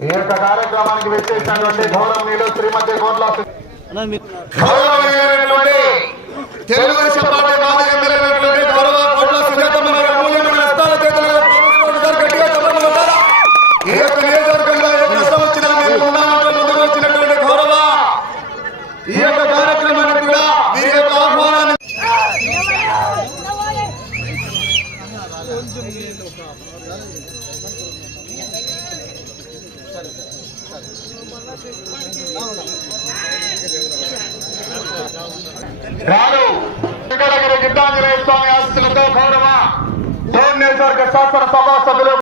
ఈ యొక్క కార్యక్రమానికి విచ్చేసినటువంటి గౌరవనీయులు శ్రీమతి కోట్ల తెలుగుదేశం పార్టీ మాజీ ఎమ్మెల్యే గౌరవ కోట్ల సుజాతమ్మ గారి అమూల్యమైన హస్తాల చేతులుగా గట్టిగా చెప్పగలుగుతారా? ఈ యొక్క నియోజకవర్గంలో ఏ కష్టం వచ్చినా మేము ఉన్నామంటూ ముందుకు వచ్చినటువంటి గౌరవ ఈ యొక్క కార్యక్రమానికి కూడా వీరి యొక్క ఆహ్వానాన్ని రాను వెంకటగిరి గిద్దాంజనేయ స్వామి ఆశీస్సులతో గౌరవ నియోజకవర్గ శాసనసభ సభ్యులు